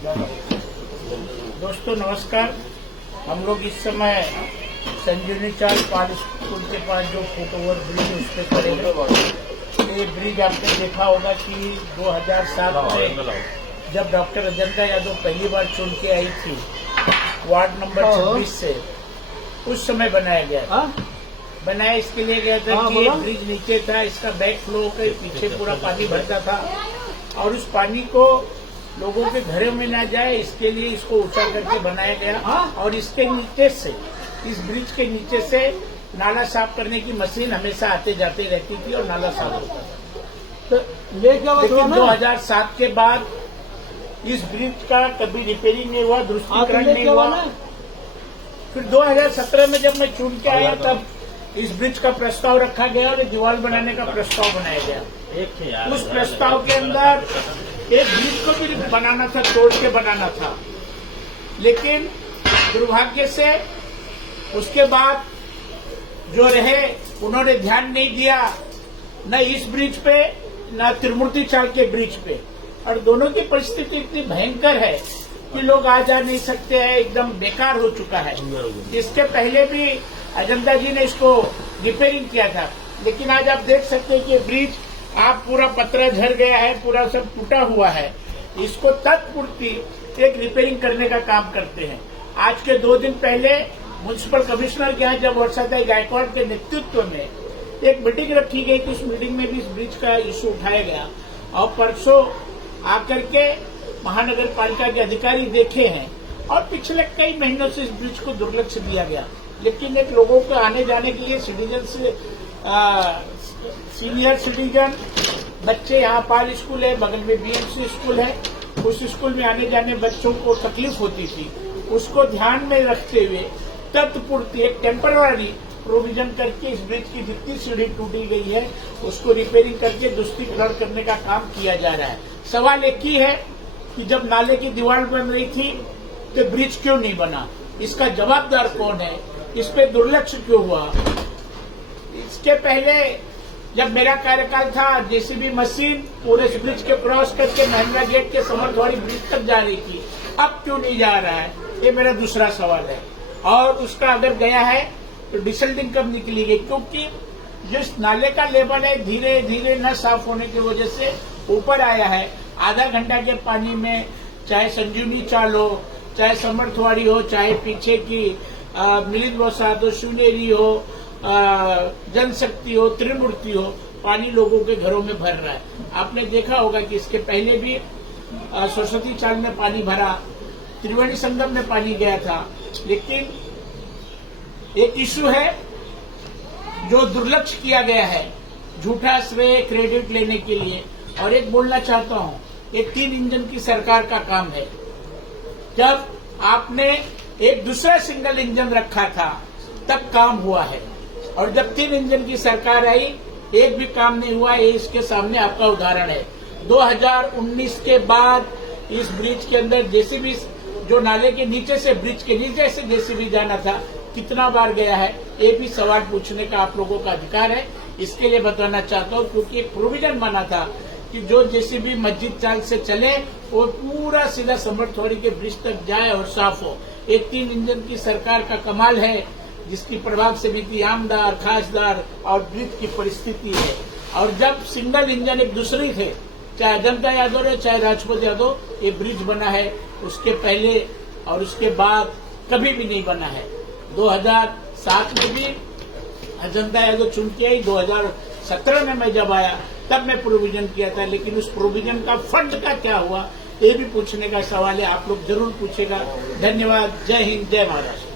दोस्तों नमस्कार। हम लोग इस समय संजीवनी चाल पाल स्कूल के पास जो फुटओवर ब्रिज उस पर खड़े हैं। ये ब्रिज आपने देखा होगा कि 2007 में जब डॉक्टर अजंता यादव पहली बार चुन के आई थी वार्ड नंबर 26 से, उस समय बनाया गया था। बनाया इसके लिए गया था कि ये ब्रिज नीचे था, इसका बैक फ्लो के पीछे पूरा पानी भरता था और उस पानी को लोगों के घरों में ना जाए, इसके लिए इसको ऊंचा करके बनाया गया। और इसके नीचे से, इस ब्रिज के नीचे से नाला साफ करने की मशीन हमेशा आते जाते रहती थी और नाला साफ होता था। तो लेकिन 2007 के बाद इस ब्रिज का कभी रिपेयरिंग नहीं हुआ, दुरुस्तीकरण नहीं हुआ। फिर 2017 में जब मैं चुन के आया तब इस ब्रिज का प्रस्ताव रखा गया और दीवार बनाने का प्रस्ताव बनाया गया। उस प्रस्ताव के अंदर एक ब्रिज को भी बनाना था, तोड़ के बनाना था, लेकिन दुर्भाग्य से उसके बाद जो रहे उन्होंने ध्यान नहीं दिया, न इस ब्रिज पे न त्रिमूर्ति चाल के ब्रिज पे। और दोनों की परिस्थिति इतनी भयंकर है कि लोग आ जा नहीं सकते हैं, एकदम बेकार हो चुका है। इसके पहले भी अजंता जी ने इसको रिपेयरिंग किया था, लेकिन आज आप देख सकते हैं कि ब्रिज आप पूरा पत्थर झड़ गया है, पूरा सब टूटा हुआ है। इसको तत्पूर्ति एक रिपेयरिंग करने का काम करते हैं। आज के 2 दिन पहले म्युनिसिपल कमिश्नर के यहाँ जब वर्षाताई गायकवाड़ के नेतृत्व में एक मीटिंग रखी गई थी, उस मीटिंग में भी इस ब्रिज का इशू उठाया गया। और परसों आकर के महानगर पालिका के अधिकारी देखे हैं और पिछले कई महीनों से इस ब्रिज को दुर्लक्ष्य दिया गया। लेकिन एक लोगों को आने जाने के लिए सिटीजन से सीनियर सिटीजन बच्चे, यहाँ पाल स्कूल है, बगल में बीएमसी स्कूल है, उस स्कूल में आने जाने बच्चों को तकलीफ होती थी। उसको ध्यान में रखते हुए तत्पूर्ति एक टेम्पररी प्रोविजन करके इस ब्रिज की जितनी सीढ़ी टूटी गई है उसको रिपेयरिंग करके दुरुस्तीकरण करने का काम किया जा रहा है। सवाल एक ही है कि जब नाले की दीवार बन रही थी तो ब्रिज क्यों नहीं बना? इसका जवाबदार कौन है? इस पे दुर्लक्ष्य क्यों हुआ? इसके पहले जब मेरा कार्यकाल था, जेसीबी मशीन पूरे ब्रिज के क्रॉस करके महिंद्रा गेट के समर्थवाड़ी ब्रिज तक जा रही थी, अब क्यों नहीं जा रहा है? ये मेरा दूसरा सवाल है। और उसका अगर गया है तो डिसल्टिंग कब निकली गई? क्योंकि जिस नाले का लेवल है धीरे धीरे न साफ होने की वजह से ऊपर आया है। आधा घंटा के पानी में चाहे संजीवनी चाल हो, चाहे समर्थवाड़ी हो, चाहे पीछे की मिलिंद वसाद हो, शिवनेरी हो, जनशक्ति हो, त्रिमूर्ति हो, पानी लोगों के घरों में भर रहा है। आपने देखा होगा कि इसके पहले भी सरस्वती चाल में पानी भरा, त्रिवेणी संगम में पानी गया था। लेकिन एक इशू है जो दुर्लक्ष्य किया गया है, झूठा श्रेय क्रेडिट लेने के लिए। और एक बोलना चाहता हूं, ये 3 इंजन की सरकार का काम है। जब आपने एक दूसरा सिंगल इंजन रखा था तब काम हुआ है, और जब 3 इंजन की सरकार आई एक भी काम नहीं हुआ। ये इसके सामने आपका उदाहरण है। 2019 के बाद इस ब्रिज के अंदर जेसीबी, जो नाले के नीचे से, ब्रिज के नीचे से जेसीबी जाना था, कितना बार गया है? ये भी सवाल पूछने का आप लोगों का अधिकार है। इसके लिए बताना चाहता हूँ क्योंकि एक प्रोविजन माना था कि जो जेसीबी मस्जिद चाल से चले वो पूरा सीधा समर्थवाड़ी के ब्रिज तक जाए और साफ हो। एक 3 इंजन की सरकार का कमाल है, जिसकी प्रभाव से बीती आमदार, खासदार और ब्रिज की परिस्थिति है। और जब सिंगल इंजन एक दूसरे थे, चाहे अजंता यादव है चाहे राजपूत यादव, ये ब्रिज बना है। उसके पहले और उसके बाद कभी भी नहीं बना है। 2007 में भी अजंता यादव चुन के आई, 2017 में मैं जब आया तब मैं प्रोविजन किया था, लेकिन उस प्रोविजन का फंड का क्या हुआ ये भी पूछने का सवाल है। आप लोग जरूर पूछेगा। धन्यवाद। जय हिंद, जय महाराष्ट्र।